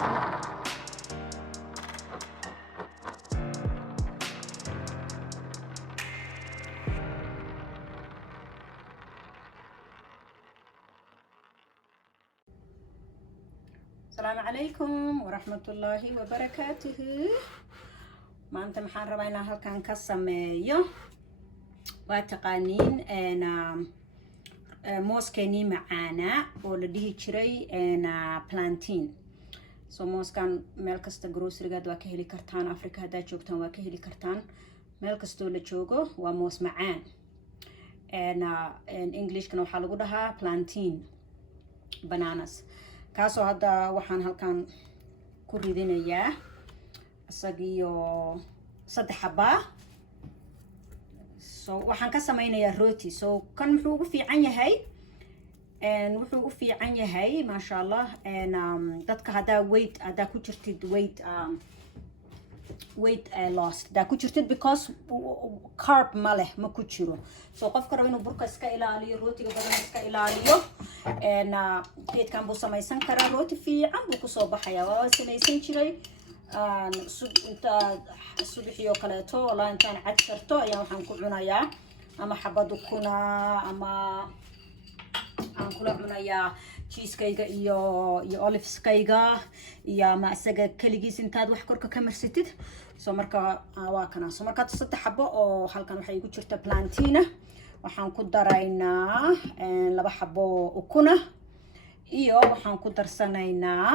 السلام عليكم ورحمة الله وبركاته. ما أنت محان ربعنا هل كان كسمية وتقانين أنا موسكني معانا ولديه شري أنا بلانتين. موس كان ملكست جروسري قد وكهلي كرتان أفريقيا هدا جوجتان وكهلي كرتان ملكستو لجوجو وموس معان. أنا إن إنجليش كانوا حلقوا لها بلانتين bananas. kaasoo hadda waxaan halkan ku ridinayaa isagiyo 3 xaba. waxaan ka sameynayaa roti. kan wuxuu ugu fiican yahay masha Allah dadka hadda ku jirtid weight lost da ku jirtid because carb ma ku jiro. qofka rabo inuu burka iska ilaaliyo, rootiga badan iska ilaaliyo, geedkan buu samaysan karaa. rooti fiican buu kusoo baxayaa. waa samaysan jiray inta subaxii oo kaleeto walaa intaan cad karto ayaan waxaan ku cunayaa ama xabad ukuna ama aan kula cunayaa cheese-kayga iyo olives-kayga iyo ama isaga kaligiis intaad wax korka ka marsatid. marka waa kana. marka 3 xabo oo halkan waxay igu jirta plantina. waxaan ku daraynaa 2 xabo ukuna iyo waxaan ku darsanaynaa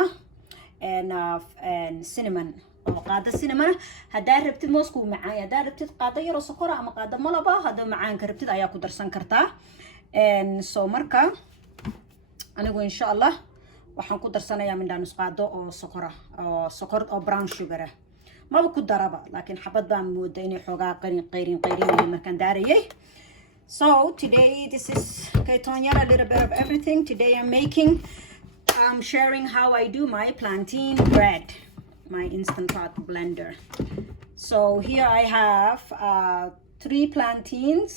cinnamon oo qaada cinnamon. hadaa rabtid moosku macaan, hadaa rabtid qaada yar oo sokor ama qaada malaba, hadaa macaan ka rabtid ayaa ku darsan kartaa. marka anigu insha Allah waxaan ku darsanayaa mindaan nusqaado oo sokor oo brown sugar ah. maba ku daraba laakiin xabad baan moodaa inay xoogaa qayrin markaan daarayay. So today this is Kaytonya, a little bit of everything. Today I'm sharing how I do my plantain bread, my Instant Pot blender. So here I have 3 plantains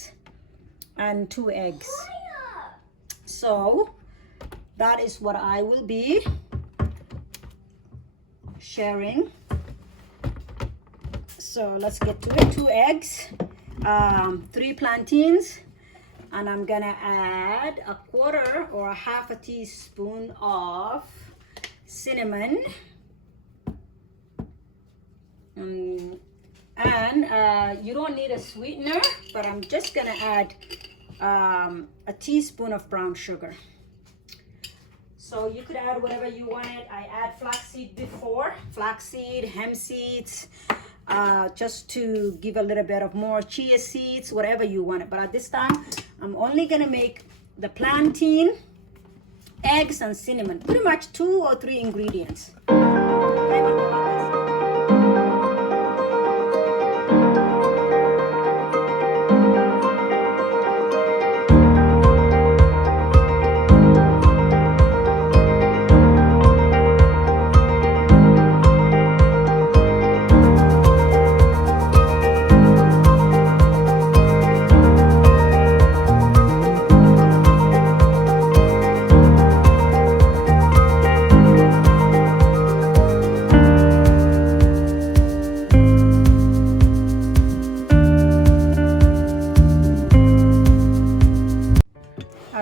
and 2 eggs. So that is what I will be sharing. So let's get to it. 2 eggs, 3 plantains, and I'm gonna add 1/4 or 1/2 teaspoon of cinnamon. And you don't need a sweetener, but I'm just gonna add a teaspoon of brown sugar. So you could add whatever you wanted. I add flaxseed before, flaxseed, hemp seeds, just to give a little bit of more, chia seeds, whatever you want. But at this time, I'm only gonna make the plantain, eggs, and cinnamon. Pretty much 2 or 3 ingredients.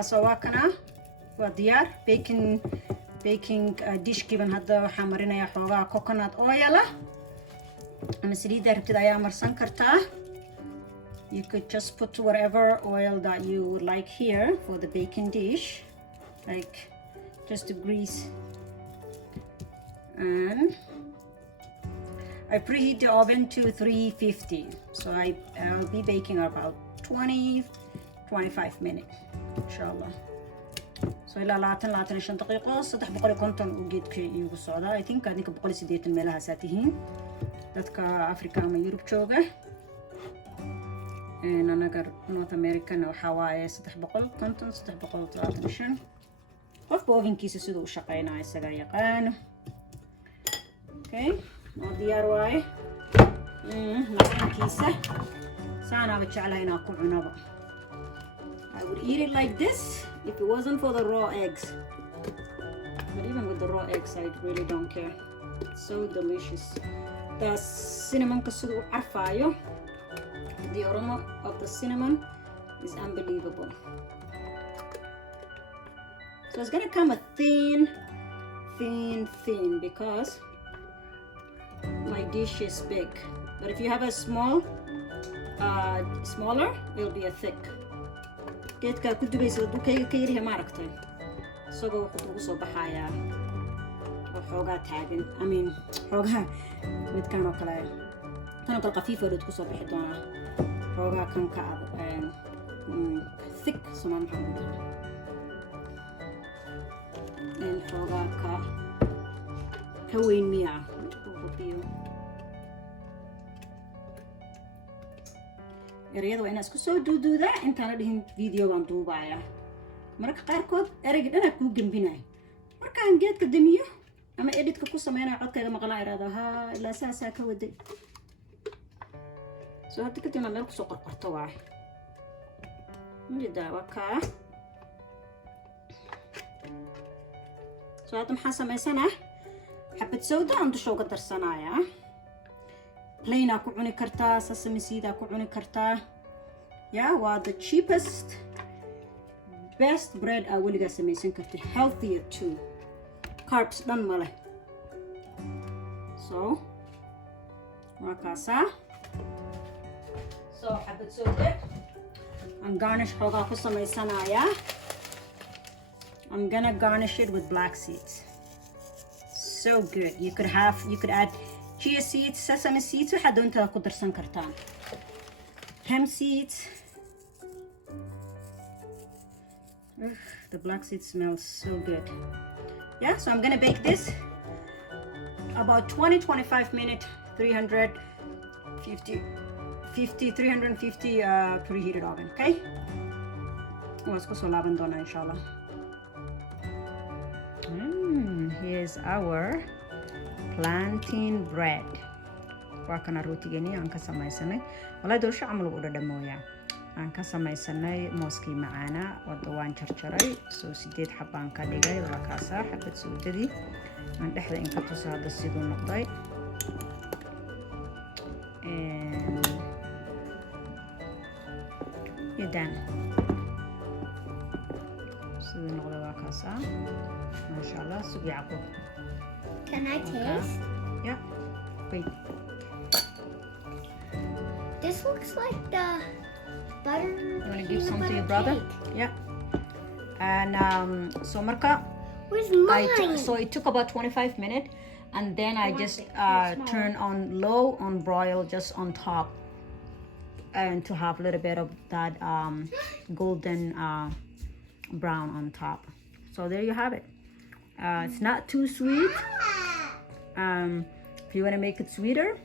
سواكنا وديار baking dish given هذا waxaan marinayaa xoogaa coconut oil ama saliid rabtid ayaa marsan kartaa. You could just put whatever oil that you would like here for the baking dish, like just to grease. And I preheat the oven to 350, so I'll be baking about 20-25 minutes inshallah. So ilaa 25 daqiiqo 350 oo geedka igu socda. I think adinka 180 meelaha saatihiin dadka Africa ama Europe jooga. anaga North America waxa waaye 350 335 qofka ovenkiisa sidoo u shaqeynaa isaga yaqaan. Okay, oo diyaar waaye. Laakiinkiisa saana jeclahay inaan ku cunaba. I would eat it like this if it wasn't for the raw eggs. But even with the raw eggs, I really don't care. So delicious. The cinnamon siduu u carfaayo. The aroma of the cinnamon is unbelievable. So it's gonna come a thin because my dish is big. But if you have a smaller, it'll be a thick. Geedka ku dubaysa haduu ka yaryahay ma aragtay. Isagoo wuxuu ugu soo baxayaa xoogaa taagan. I mean, xoogaa midkaan oo kale. Tan oo kale qafiif oo ku soo bixi doonaa. Xoogaa kan ka thick Somal maxaa lagu dhahaa. And xoogaa ka weyn miyaa. ereyada waa inaa isku soo duuduudaa intaana dhihin video baan duubaaya mararka qaarkood ereyga dhanaa kuu gembinayo markaan geedka damiyo ama editka ku sameynaya codkayga maqlaa iraada haa ilaa saasaa ka waday soo hadda kadibna meel kusoo qorqorto waay mujida waa kaa soo hadda maxaa samaysanaa xabad sawda aan dusha uga darsanayaa plain ku cuni kartaa sesame seed ku cuni kartaa yeah waa the cheapest best bread weligaa samaysan kartid healthier too carbs dhan male so waa kaasaa so xabad sawda aan garnish xoogaa ku samaysanayaa I'm gonna garnish it with black seeds so good you could add chia seeds, sesame seeds, waxaa doontada ku darsan kartaan. Hemp seeds. The black seed smells so good. Yeah, so I'm gonna bake this about 20-25 minutes, 350 preheated oven, okay? Waa isku soo laaban doonaa inshallah. Here's our plantain bread. Waa kana rootigeeni aan ka samaysanay walaa doosho camal u dhadhamooyaa aan ka samaysanay mooskii macaana wada waan jarjaray soo 8 xabaan ka dhigay waa kaasa xabad suudadii aan dhexda in ka tuso hadda siduu noqday idan siduu noqday waa kaasa masha Allah sugi caqo. Can I taste? Yeah. Wait. This looks like the butter. You want to give some to your brother? Cake. Yeah. And so Marka. Where's mine? So it took about 25 minutes, and then I just turn on low on broil just on top, and to have a little bit of that golden brown on top. So there you have it. It's not too sweet. If you want to make it sweeter,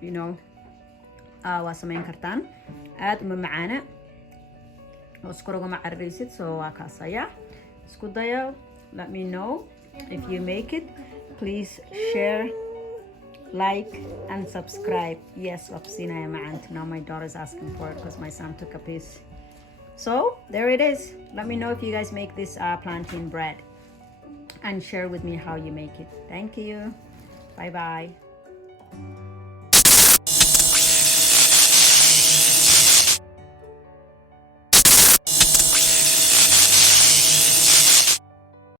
you know, waa samayn kartaan aad uma macaana oo iskoroga ma carraysid soo waa kaasaya isku daya let me know if you make it please share like and subscribe yes waqsinaya macant now my daughter is asking for it because my son took a piece so there it is let me know if you guys make this plantain bread and share with me how you make it thank you bye bye